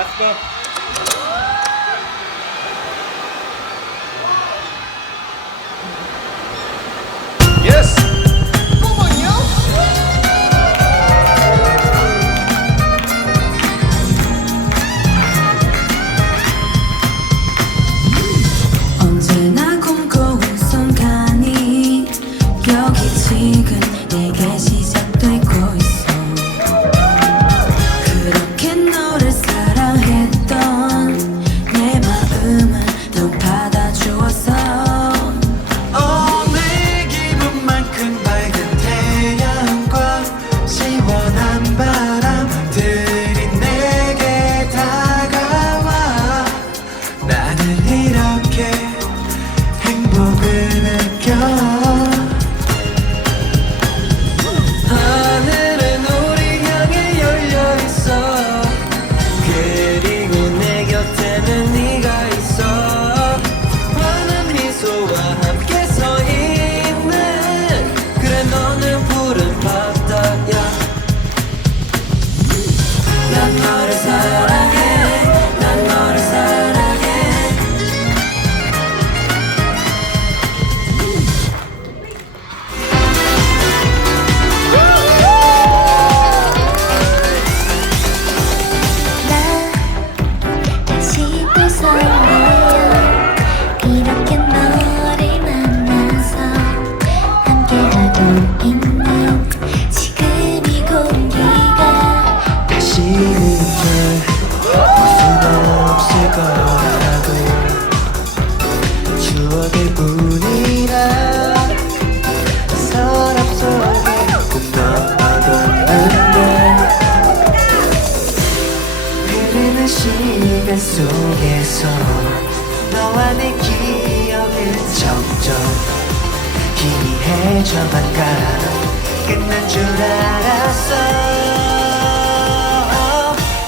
Let's go. Yes. 언제나 꿈꿔온 순간이 여기 지금 내게 시작되고 있어. 그렇게 너를 사랑했던 내 마음을 너 받아주었어. 오늘 기분만큼 밝은 태양과 시원한 바람들이 내게 다가와. 나는 이렇게 행복을 느껴. 하늘은 우리 향해 열려있어. 그리고 내 곁에는 네가 있어. 환한 미소와 함께 서 있는, 그래 너는 푸른 바다야. 난 너를 사랑해. 난 너를 사랑해. 다시 또 설레요. 이렇게 너를 만나서 함께하고 있는 지금 이 공기가 다시는 볼 수는 없을 거라고. 추억일 뿐이라 서랍 속에 꼭 넣어뒀는데, 흐르는 시간 속에서 너와 내 기억은 점점 희미해져만 가. 끝난 줄 알았어.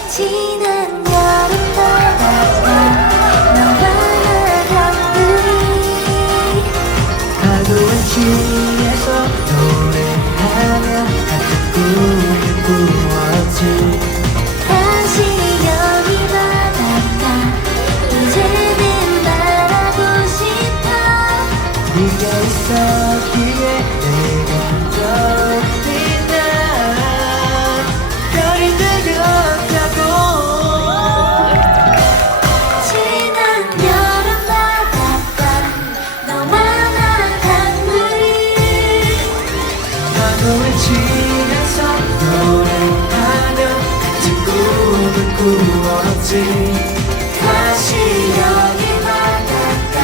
지난 여름 바닷가 너와 나 단둘이 파도에 취해서 노래하며 같은 꿈을 꾸었지. 다시 여기 바닷가 이제는 말하고 싶어. 네가 있었기에 내가 더 빛나. 별이 되었다고. 지난 여름 바닷가 너와 나 단둘이 파도에 취해서 노래하며 같은 꿈을 꾸었지. 다시 여기 바닷가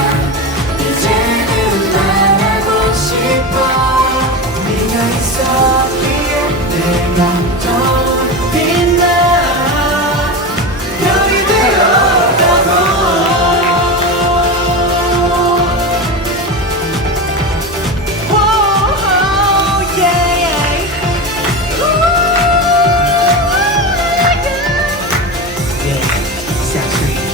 이제는 말하고 싶어. 네가 있었기에 내가 더 빛나. 별이 되었다고. Oh, yeah. Yeah, sounds great.